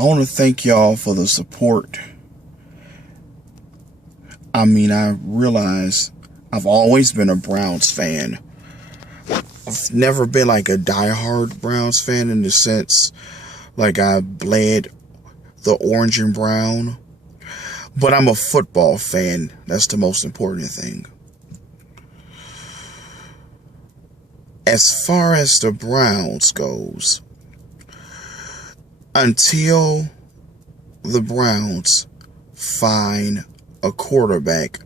I want to thank y'all for the support. I mean, I realize I've always been a Browns fan. I've never been like a diehard Browns fan in the sense like I bled the orange and brown. But I'm a football fan. That's the most important thing. As far as the Browns goes, until the Browns find a quarterback,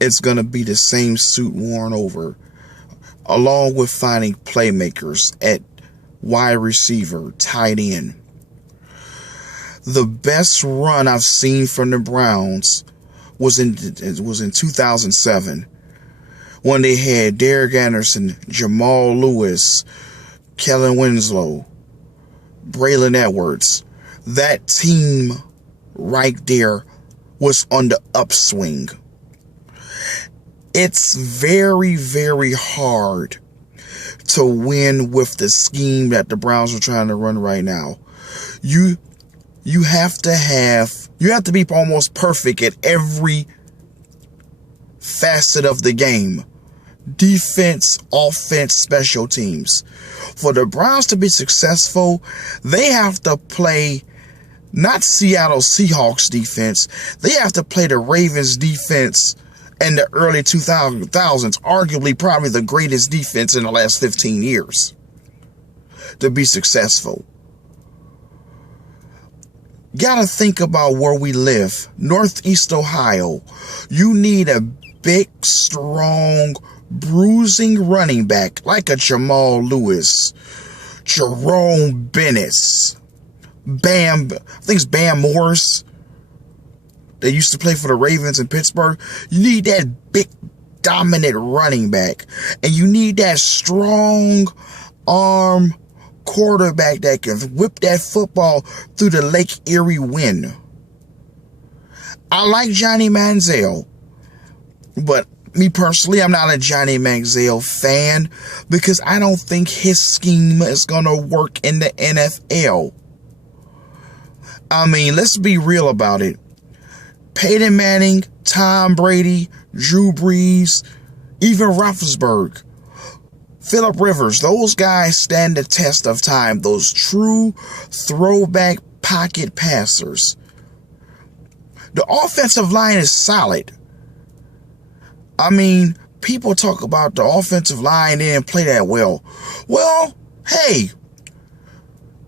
it's going to be the same suit worn over, along with finding playmakers at wide receiver, tight end. The best run I've seen from the Browns was in 2007 when they had Derek Anderson, Jamal Lewis, Kellen Winslow, Braylon Edwards. That team right there was on the upswing. It's very, very hard to win with the scheme that the Browns are trying to run right now. You have to be almost perfect at every facet of the game. Defense, offense, special teams. For the Browns to be successful, they have to play not Seattle Seahawks defense. They have to play the Ravens defense in the early 2000s, arguably probably the greatest defense in the last 15 years to be successful. Gotta think about where we live. Northeast Ohio. You need a big, strong, bruising running back like a Jamal Lewis, Jerome Bennett, I think it's Bam Morris. They used to play for the Ravens in Pittsburgh. You need that big, dominant running back. And you need that strong arm quarterback that can whip that football through the Lake Erie wind. I like Johnny Manziel, but me personally, I'm not a Johnny Manziel fan because I don't think his scheme is going to work in the NFL. I mean, let's be real about it. Peyton Manning, Tom Brady, Drew Brees, even Roethlisberger, Phillip Rivers, those guys stand the test of time. Those true throwback pocket passers. The offensive line is solid. I mean, people talk about the offensive line didn't play that well. Well, hey,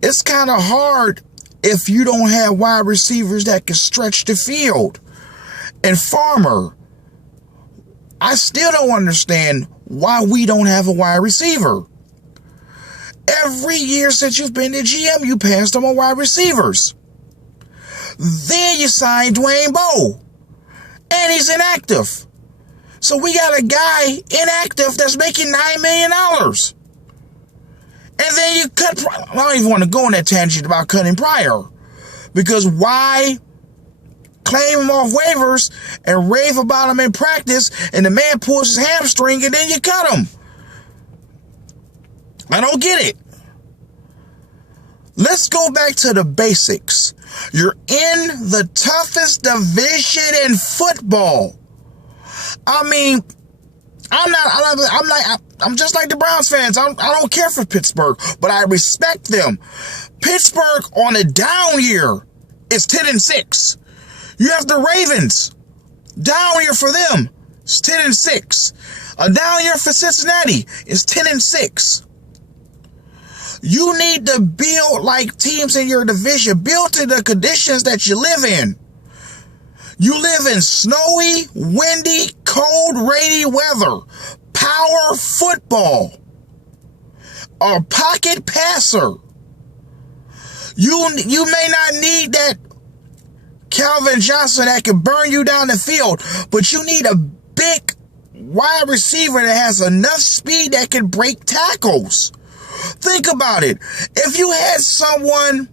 it's kind of hard if you don't have wide receivers that can stretch the field. And Farmer, I still don't understand why we don't have a wide receiver. Every year since you've been to GM, you passed them on wide receivers. Then you signed Dwayne Bowe, and he's inactive. So we got a guy inactive that's making $9 million. And then you cut, I don't even want to go on that tangent about cutting Pryor. Because why claim him off waivers and rave about him in practice and the man pulls his hamstring and then you cut him? I don't get it. Let's go back to the basics. You're in the toughest division in football. I mean, I'm just like the Browns fans. I don't care for Pittsburgh, but I respect them. Pittsburgh on a down year is 10-6. You have the Ravens. Down year for them is 10-6. A down year for Cincinnati is 10-6. You need to build like teams in your division. Build to the conditions that you live in. You live in snowy, windy, cold, rainy weather. Power football. A pocket passer. You may not need that Calvin Johnson that can burn you down the field, but you need a big wide receiver that has enough speed that can break tackles. Think about it. If you had someone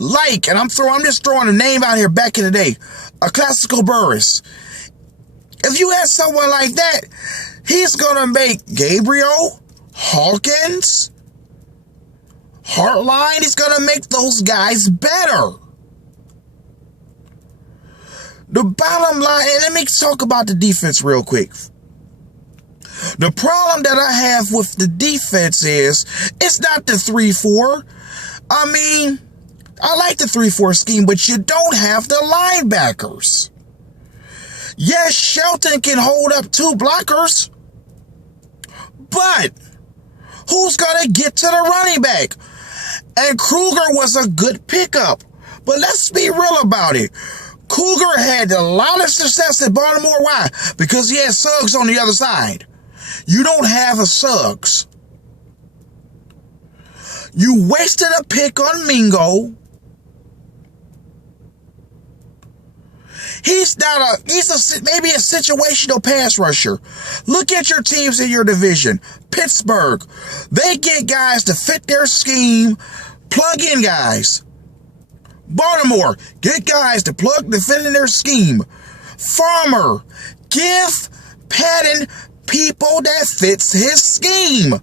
like, and I'm just throwing a name out here back in the day, a Classical Burris. If you had someone like that, he's going to make Gabriel, Hawkins, Hartline is going to make those guys better. The bottom line, and let me talk about the defense real quick. The problem that I have with the defense is it's not the 3-4. I mean, I like the 3-4 scheme, but you don't have the linebackers. Yes, Shelton can hold up 2 blockers, but who's going to get to the running back? And Kruger was a good pickup, but let's be real about it. Kruger had a lot of success at Baltimore. Why? Because he had Suggs on the other side. You don't have a Suggs. You wasted a pick on Mingo. He's maybe a situational pass rusher. Look at your teams in your division. Pittsburgh, they get guys to fit their scheme, plug in guys. Baltimore, get guys to fit in their scheme. Farmer, give Patton people that fits his scheme.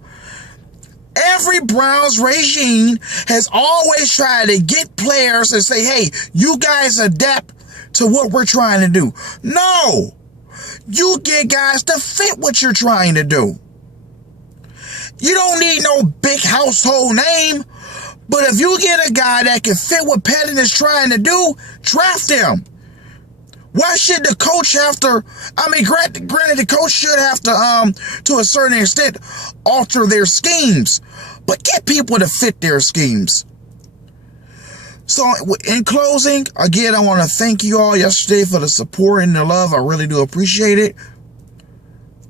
Every Browns regime has always tried to get players and say, hey, you guys adapt to what we're trying to do. No, you get guys to fit what you're trying to do. You don't need no big household name, but if you get a guy that can fit what Patton is trying to do, draft him. Why should the coach have to, granted the coach should have to a certain extent, alter their schemes, but get people to fit their schemes. So in closing, again, I want to thank you all yesterday for the support and the love. I really do appreciate it.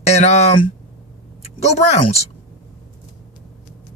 And go Browns.